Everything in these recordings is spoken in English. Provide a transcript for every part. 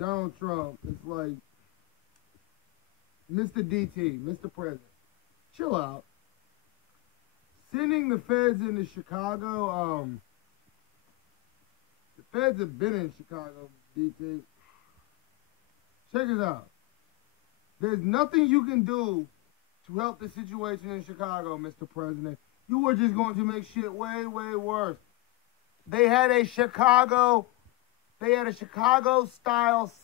Donald Trump, it's like, Mr. DT, Mr. President, chill out. Sending the feds into Chicago, the feds have been in Chicago, DT. Check this out. There's nothing you can do to help the situation in Chicago, Mr. President. You were just going to make shit way, way worse. They had a Chicago-style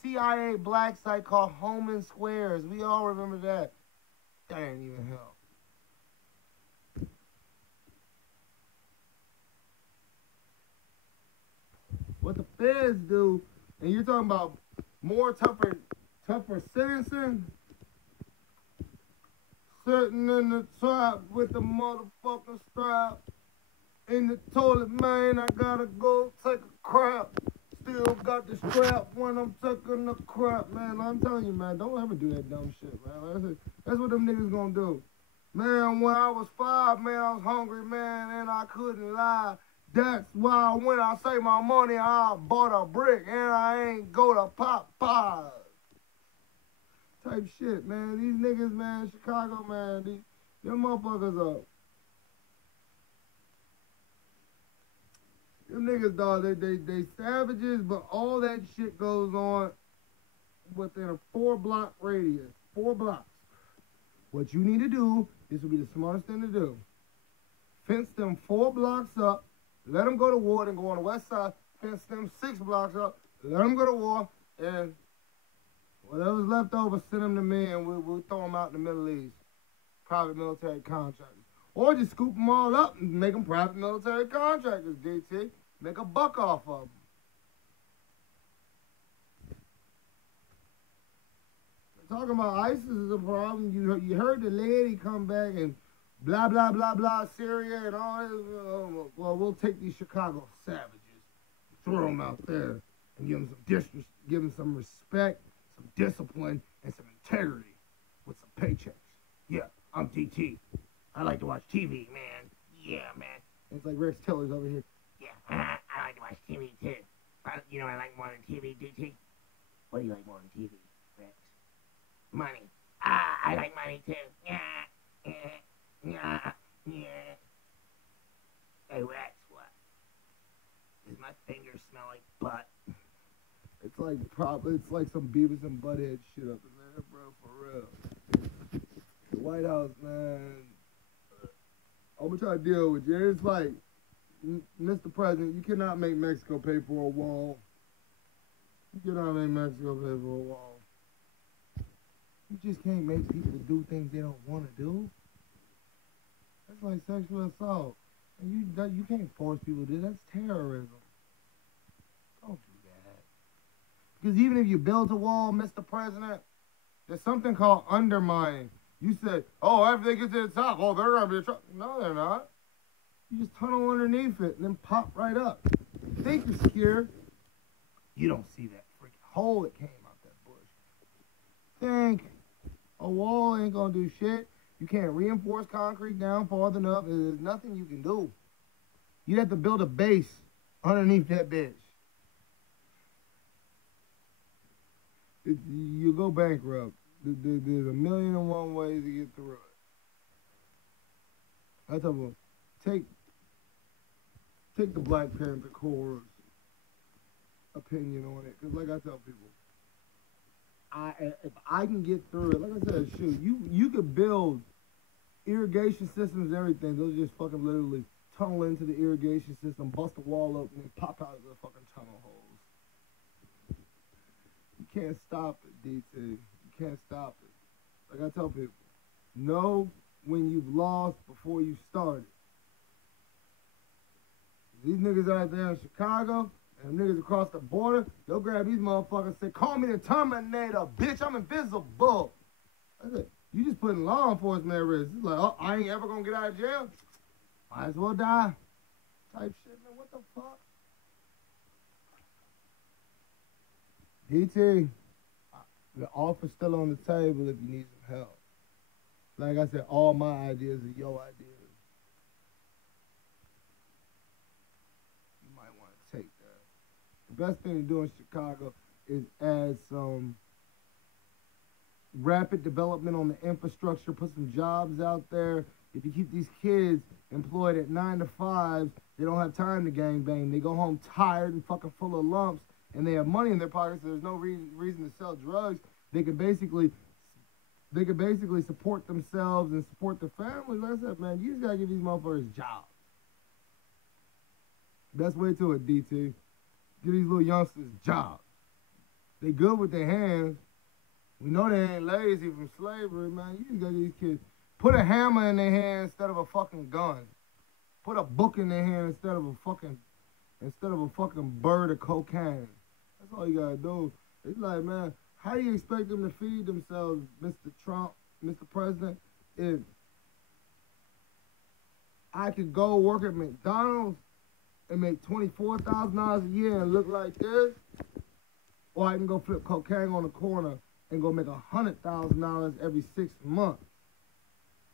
CIA black site called Homan Squares. We all remember that. That ain't even help. What the feds do, and you're talking about more tougher sentencing, sitting in the trap with the motherfucking strap. In the toilet, man, I gotta go take a crap. Still got the strap when I'm taking the crap, man. I'm telling you, man, don't ever do that dumb shit, man. That's what them niggas gonna do. Man, when I was 5, man, I was hungry, man, and I couldn't lie. That's why when I save my money, I bought a brick and I ain't go to Popeyes. Type shit, man. These niggas, man, Chicago, man, them motherfuckers up. Them niggas, dog, they savages, but all that shit goes on within a 4-block radius. 4 blocks. What you need to do, this will be the smartest thing to do. Fence them 4 blocks up, let them go to war, then go on the west side, fence them 6 blocks up, let them go to war, and whatever's left over, send them to me, and we'll throw them out in the Middle East. Private military contractors. Or just scoop them all up and make them private military contractors, DT. Make a buck off of them. Talking about ISIS is a problem. You heard the lady come back and blah, blah, blah, blah, Syria and all this. Well, we'll take these Chicago savages, throw them out there, and give them some respect, some discipline, and some integrity with some paychecks. Yeah, I'm DT. I like to watch TV, man. Yeah, man. It's like Rex Tiller's over here. Yeah, I like to watch TV too. You know I like more than TV, DT? What do you like more than TV, Rex? Money. I like money too. Yeah. Hey, Rex, what? Does my fingers smell like butt? It's like some Beavis and Butthead shit up in there, bro, for real. The White House, man. I'm gonna try to deal with you. It's like, Mr. President, you cannot make Mexico pay for a wall. You cannot make Mexico pay for a wall. You just can't make people do things they don't want to do. That's like sexual assault. And you can't force people to do that. That's terrorism. Don't do that. Because even if you build a wall, Mr. President, there's something called undermining. You said, oh, after they get to the top, oh, they're going to be a trouble. No, they're not. You just tunnel underneath it and then pop right up. You think you're secure. You don't see that freaking hole that came out that bush. Think a wall ain't going to do shit. You can't reinforce concrete down far enough. There's nothing you can do. You'd have to build a base underneath that bitch. You go bankrupt. There's 1,000,001 ways to get through it. I tell you, take the Black Panther Corps' opinion on it, because like I tell people, if I can get through it, like I said, shoot, you could build irrigation systems and everything. Those just fucking literally tunnel into the irrigation system, bust the wall open, and pop out of the fucking tunnel holes. You can't stop it, DT. Can't stop it. Like I tell people, know when you've lost before you started. These niggas out there in Chicago and niggas across the border, they'll grab these motherfuckers and say, call me the Terminator, bitch, I'm invisible. I said, you just putting law enforcement at risk. It's like, oh, I ain't ever gonna get out of jail. Might as well die. Type shit, man, what the fuck? DT. The offer's still on the table if you need some help. Like I said, all my ideas are your ideas. You might want to take that. The best thing to do in Chicago is add some rapid development on the infrastructure, put some jobs out there. If you keep these kids employed at 9 to 5, they don't have time to gangbang. They go home tired and fucking full of lumps, and they have money in their pockets, so there's no reason to sell drugs. They could basically support themselves and support their families. Like I said, man, you just gotta give these motherfuckers jobs. Best way to it, DT. Give these little youngsters jobs. They good with their hands. We know they ain't lazy from slavery, man. You just gotta give these kids. Put a hammer in their hand instead of a fucking gun. Put a book in their hand instead of a fucking bird of cocaine. That's all you gotta do. It's like, man, how do you expect them to feed themselves, Mr. Trump, Mr. President, if I could go work at McDonald's and make $24,000 a year and look like this, or I can go flip cocaine on the corner and go make $100,000 every 6 months.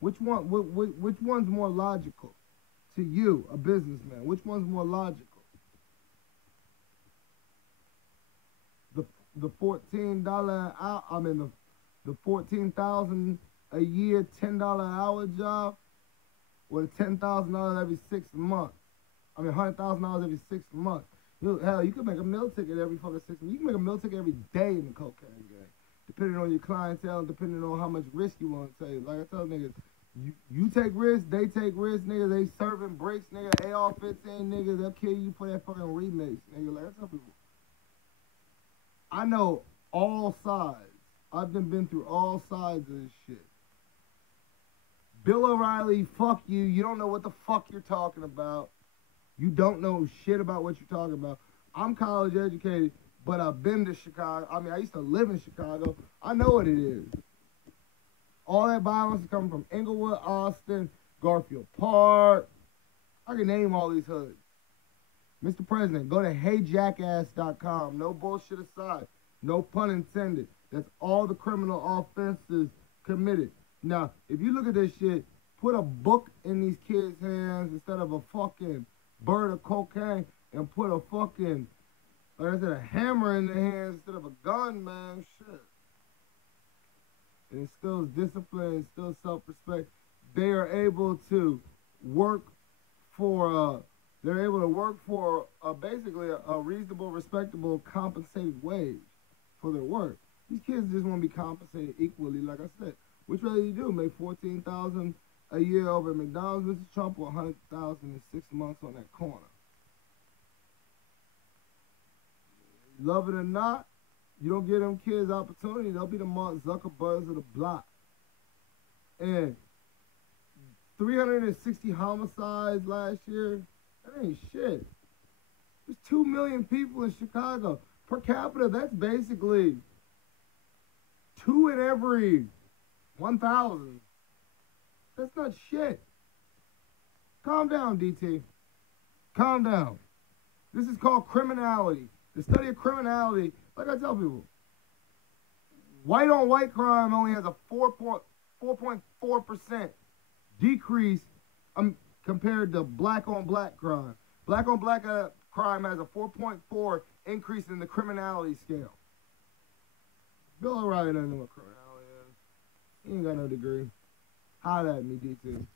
Which one's more logical to you, a businessman? Which one's more logical? The $14 hour, the $14,000 a year, $10 an hour job, or the $10,000 every 6 months. $100,000 every 6 months. Hell, you could make a meal ticket every fucking 6 months. You can make a meal ticket every day in the cocaine game, depending on your clientele, depending on how much risk you want to take. Like I tell niggas, you take risks, they take risks, nigga. They serving bricks, nigga. AR-15, nigga. They'll kill you for that fucking remix, nigga. Like I tell people, I know all sides. I've been through all sides of this shit. Bill O'Reilly, fuck you. You don't know what the fuck you're talking about. You don't know shit about what you're talking about. I'm college educated, but I've been to Chicago. I used to live in Chicago. I know what it is. All that violence is coming from Inglewood, Austin, Garfield Park. I can name all these hoods. Mr. President, go to heyjackass.com. No bullshit aside. No pun intended. That's all the criminal offenses committed. Now, if you look at this shit, put a book in these kids' hands instead of a fucking bird of cocaine, and put a fucking, like I said, a hammer in their hands instead of a gun, man. Shit. It instills discipline, it instills self-respect. They are able to work for basically a reasonable, respectable, compensated wage for their work. These kids just want to be compensated equally, like I said. Which rather you do, make $14,000 a year over at McDonald's, Mr. Trump, or $100,000 in 6 months on that corner. Love it or not, you don't give them kids opportunity, they'll be the Mark Zuckerbergs of the block. And 360 homicides last year, that ain't shit. There's 2 million people in Chicago. Per capita, that's basically 2 in every 1,000. That's not shit. Calm down, DT. Calm down. This is called criminality. The study of criminality, like I tell people, white on white crime only has a 4.4% decrease compared to black on black crime. Black on black crime has a 4.4 increase in the criminality scale. Bill O'Reilly doesn't know what criminality is. He ain't got no degree. Holler at me, D2.